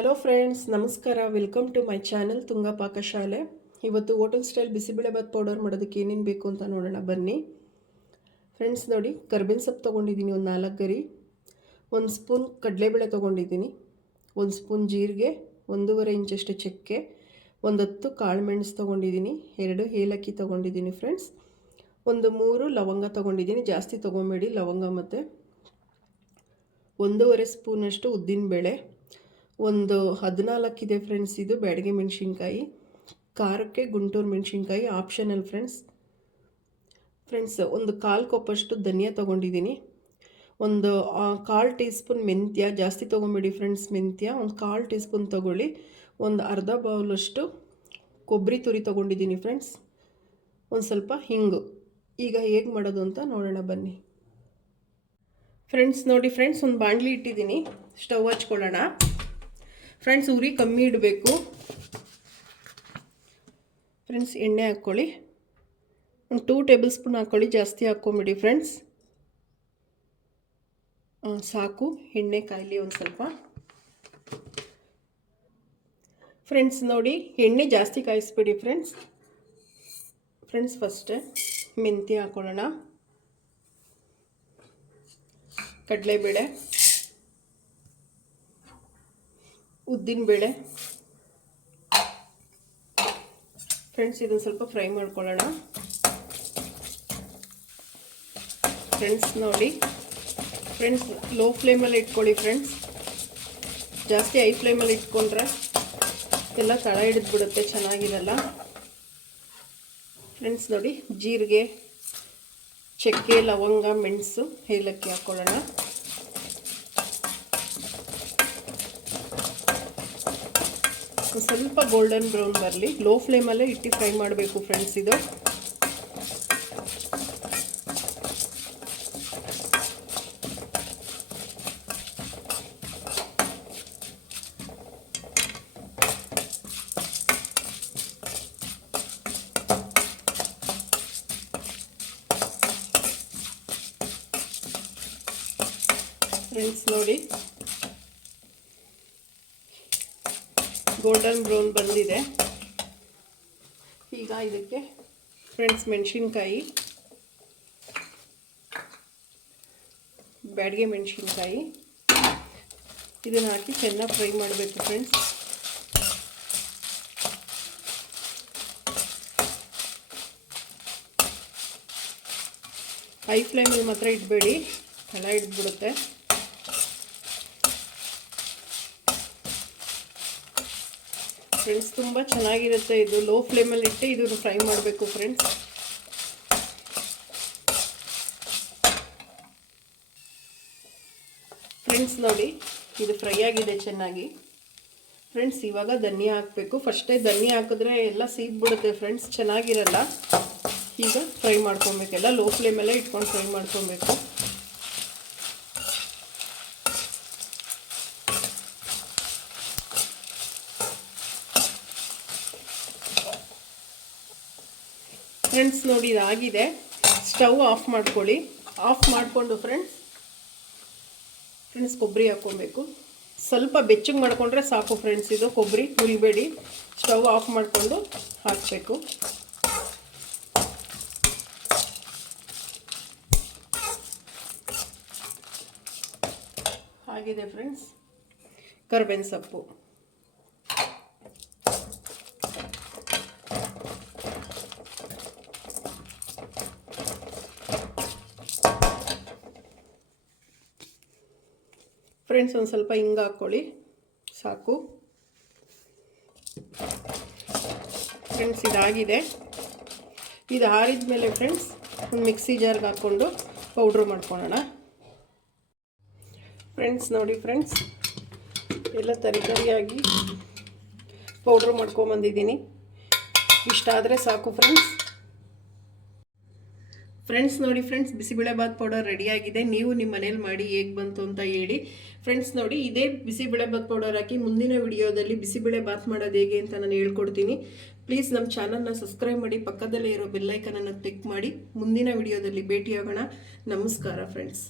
Hello friends, ನಮಸ್ಕಾರ. Welcome to my channel Tunga Pakashale. ಇವತ್ತು hotel style bisibelebath powder ಮಾಡೋದಕ್ಕೆ ಏನೇನು ಬೇಕು ಅಂತ ನೋಡೋಣ ಬನ್ನಿ. ಫ್ರೆಂಡ್ಸ್ ನೋಡಿ, ಕರ್ಬೇವಿನ ಸೊಪ್ಪು ತೊಗೊಂಡಿದ್ದೀನಿ ಒಂದು 4 ಗರಿ, 1 ಸ್ಪೂನ್ ಕಡಲೆಬೇಳೆ ತೊಗೊಂಡಿದ್ದೀನಿ, 1 ಸ್ಪೂನ್ ಜೀರಿಗೆ, 1.5 ಇಂಚಷ್ಟು ಚಕ್ಕೆ, 10 ಕಾಳು ಮೆಣಸು ತೊಗೊಂಡಿದ್ದೀನಿ, 2 ಏಲಕ್ಕಿ ತೊಗೊಂಡಿದ್ದೀನಿ ಫ್ರೆಂಡ್ಸ್, 3 ಲವಂಗ ತೊಗೊಂಡಿದ್ದೀನಿ. ಜಾಸ್ತಿ ತೊಗೊಬೇಡಿ ಲವಂಗ. ಮತ್ತು 1.5 ಸ್ಪೂನಷ್ಟು ಉದ್ದಿನಬೇಳೆ, ಒಂದು 14 ಇದೆ ಫ್ರೆಂಡ್ಸ್. ಇದು ಬ್ಯಾಡಗೆ ಮೆಣಸಿನ್ಕಾಯಿ, ಖಾರಕ್ಕೆ ಗುಂಟೂರು ಮೆಣಸಿನ್ಕಾಯಿ ಆಪ್ಷನಲ್ ಫ್ರೆಂಡ್ಸ್. ಒಂದು 1/4 ಕಪ್ಪಷ್ಟು ಧನಿಯಾ ತೊಗೊಂಡಿದ್ದೀನಿ, ಒಂದು 1/4 ಟೀ ಸ್ಪೂನ್ ಮೆಂತ್ಯ. ಜಾಸ್ತಿ ತೊಗೊಂಬೇಡಿ ಫ್ರೆಂಡ್ಸ್ ಮೆಂತ್ಯ, ಒಂದು 1/4 ಟೀ ಸ್ಪೂನ್ ತೊಗೊಳ್ಳಿ. ಒಂದು ಅರ್ಧ ಬೌಲಷ್ಟು ಕೊಬ್ಬರಿ ತುರಿ ತೊಗೊಂಡಿದ್ದೀನಿ ಫ್ರೆಂಡ್ಸ್, ಒಂದು ಸ್ವಲ್ಪ ಹಿಂಗು. ಈಗ ಹೇಗೆ ಮಾಡೋದು ಅಂತ ನೋಡೋಣ ಬನ್ನಿ. ಫ್ರೆಂಡ್ಸ್ ನೋಡಿ ಫ್ರೆಂಡ್ಸ್, ಒಂದು ಬಾಣಲಿ ಇಟ್ಟಿದ್ದೀನಿ, ಸ್ಟವ್ ಹಚ್ಕೊಳ್ಳೋಣ. ಫ್ರೆಂಡ್ಸ್ ಉರಿ ಕಮ್ಮಿ ಇಡಬೇಕು ಫ್ರೆಂಡ್ಸ್. ಎಣ್ಣೆ ಹಾಕ್ಕೊಳ್ಳಿ, ಒಂದು 2 ಟೇಬಲ್ ಸ್ಪೂನ್ ಹಾಕ್ಕೊಳ್ಳಿ, ಜಾಸ್ತಿ ಹಾಕ್ಕೊಂಬಿಡಿ ಫ್ರೆಂಡ್ಸ್. ಸಾಕು, ಎಣ್ಣೆ ಕಾಯಲಿ ಒಂದು ಸ್ವಲ್ಪ. ಫ್ರೆಂಡ್ಸ್ ನೋಡಿ, ಎಣ್ಣೆ ಜಾಸ್ತಿ ಕಾಯಿಸ್ಬೇಡಿ ಫ್ರೆಂಡ್ಸ್. ಫಸ್ಟ್ ಮೆಂತ್ಯ ಹಾಕ್ಕೊಳ್ಳೋಣ, ಕಡಲೆಬೇಳೆ, ಉದ್ದಿನಬೇಳೆ ಫ್ರೆಂಡ್ಸ್. ಇದನ್ನು ಸ್ವಲ್ಪ ಫ್ರೈ ಮಾಡ್ಕೊಳ್ಳೋಣ ಫ್ರೆಂಡ್ಸ್. ನೋಡಿ ಫ್ರೆಂಡ್ಸ್, ಲೋ ಫ್ಲೇಮಲ್ಲಿ ಇಟ್ಕೊಳ್ಳಿ ಫ್ರೆಂಡ್ಸ್. ಜಾಸ್ತಿ ಹೈ ಫ್ಲೇಮಲ್ಲಿ ಇಟ್ಕೊಂಡ್ರೆ ಎಲ್ಲ ತಳ ಹಿಡಿದ್ಬಿಡುತ್ತೆ, ಚೆನ್ನಾಗಿರಲ್ಲ ಫ್ರೆಂಡ್ಸ್. ನೋಡಿ, ಜೀರಿಗೆ, ಚಕ್ಕೆ, ಲವಂಗ, ಮೆಣಸು, ಏಲಕ್ಕಿ ಹಾಕ್ಕೊಳ್ಳೋಣ. ಸ್ವಲ್ಪ ಗೋಲ್ಡನ್ ಬ್ರೌನ್ ಬರಲಿ, ಲೋ ಫ್ಲೇಮಲ್ಲೇ ಇಟ್ಟು ಫ್ರೈ ಮಾಡಬೇಕು ಫ್ರೆಂಡ್ಸ್. ಇದು ಫ್ರೆಂಡ್ಸ್ ನೋಡಿ, ಗೋಲ್ಡನ್ ಬ್ರೌನ್ ಬಂದಿದೆ. ಈಗ ಇದಕ್ಕೆ ಫ್ರೆಂಡ್ಸ್ ಮೆಣಸಿನ್ಕಾಯಿ, ಬ್ಯಾಡಗೆ ಮೆಣಸಿನ್ಕಾಯಿ ಇದನ್ನು ಹಾಕಿ ಚೆನ್ನಾಗಿ ಫ್ರೈ ಮಾಡಬೇಕು ಫ್ರೆಂಡ್ಸ್. ಹೈ ಫ್ಲೇಮಲ್ಲಿ ಮಾತ್ರ ಇಡಬೇಡಿ, ತಳ ಹಿಡಿದ್ಬಿಡುತ್ತೆ. ಫ್ರೆಂಡ್ಸ್ ತುಂಬ ಚೆನ್ನಾಗಿರುತ್ತೆ ಇದು. ಲೋ ಫ್ಲೇಮಲ್ಲಿ ಇಟ್ಟು ಇದನ್ನು ಫ್ರೈ ಮಾಡಬೇಕು ಫ್ರೆಂಡ್ಸ್. ಫ್ರೆಂಡ್ಸ್ ನೋಡಿ, ಇದು ಫ್ರೈ ಆಗಿದೆ ಚೆನ್ನಾಗಿ ಫ್ರೆಂಡ್ಸ್. ಇವಾಗ ಧನಿಯಾ ಹಾಕಬೇಕು. ಫಸ್ಟೇ ಧನಿಯಾ ಹಾಕಿದ್ರೆ ಎಲ್ಲ ಸೀದ್ಬಿಡುತ್ತೆ ಫ್ರೆಂಡ್ಸ್, ಚೆನ್ನಾಗಿರಲ್ಲ. ಈಗ ಫ್ರೈ ಮಾಡ್ಕೊಬೇಕೆಲ್ಲ, ಲೋ ಫ್ಲೇಮಲ್ಲೇ ಇಟ್ಕೊಂಡು ಫ್ರೈ ಮಾಡ್ಕೊಬೇಕು. ಫ್ರೆಂಡ್ಸ್ ನೋಡಿ, ಇದಾಗಿದೆ. ಸ್ಟವ್ ಆಫ್ ಮಾಡ್ಕೊಳ್ಳಿ. ಆಫ್ ಮಾಡಿಕೊಂಡು ಫ್ರೆಂಡ್ಸ್ ಕೊಬ್ಬರಿ ಹಾಕ್ಕೊಬೇಕು. ಸ್ವಲ್ಪ ಬೆಚ್ಚಗೆ ಮಾಡಿಕೊಂಡ್ರೆ ಸಾಕು ಫ್ರೆಂಡ್ಸ್. ಇದು ಕೊಬ್ಬರಿ ಹುರಿಬೇಡಿ, ಸ್ಟವ್ ಆಫ್ ಮಾಡಿಕೊಂಡು ಹಾಕಬೇಕು. ಆಗಿದೆ ಫ್ರೆಂಡ್ಸ್. ಕರ್ಬೇವಿನ ಸೊಪ್ಪು, ಫ್ರೆಂಡ್ಸ್ ಒಂದು ಸ್ವಲ್ಪ ಹಿಂಗೆ ಹಾಕ್ಕೊಳ್ಳಿ, ಸಾಕು ಫ್ರೆಂಡ್ಸ್. ಇದಾಗಿದೆ. ಇದು ಆರಿದ ಮೇಲೆ ಫ್ರೆಂಡ್ಸ್ ಒಂದು ಮಿಕ್ಸಿ ಜಾರ್ಗೆ ಹಾಕ್ಕೊಂಡು ಪೌಡ್ರ್ ಮಾಡ್ಕೊಳ್ಳೋಣ ಫ್ರೆಂಡ್ಸ್. ನೋಡಿ ಫ್ರೆಂಡ್ಸ್, ಎಲ್ಲ ತರಿಯಾಗಿ ಪೌಡ್ರ್ ಮಾಡ್ಕೊಂಬಂದಿದ್ದೀನಿ. ಇಷ್ಟಾದರೆ ಸಾಕು ಫ್ರೆಂಡ್ಸ್. ನೋಡಿ ಫ್ರೆಂಡ್ಸ್, ಬಿಸಿಬೇಳೆಬಾತ್ ಪೌಡರ್ ರೆಡಿಯಾಗಿದೆ. ನೀವು ನಿಮ್ಮ ಮನೇಲಿ ಮಾಡಿ ಹೇಗೆ ಬಂತು ಅಂತ ಹೇಳಿ ಫ್ರೆಂಡ್ಸ್. ನೋಡಿ, ಇದೇ ಬಿಸಿಬೇಳೆಬಾತ್ ಪೌಡರ್ ಹಾಕಿ ಮುಂದಿನ ವಿಡಿಯೋದಲ್ಲಿ ಬಿಸಿಬೇಳೆಬಾತ್ ಮಾಡೋದು ಹೇಗೆ ಅಂತ ನಾನು ಹೇಳ್ಕೊಡ್ತೀನಿ. ಪ್ಲೀಸ್ ನಮ್ಮ ಚಾನಲ್ನ ಸಬ್ಸ್ಕ್ರೈಬ್ ಮಾಡಿ, ಪಕ್ಕದಲ್ಲೇ ಇರೋ ಬೆಲ್ಲೈಕನನ್ನು ಕ್ಲಿಕ್ ಮಾಡಿ. ಮುಂದಿನ ವಿಡಿಯೋದಲ್ಲಿ ಭೇಟಿಯಾಗೋಣ. ನಮಸ್ಕಾರ ಫ್ರೆಂಡ್ಸ್.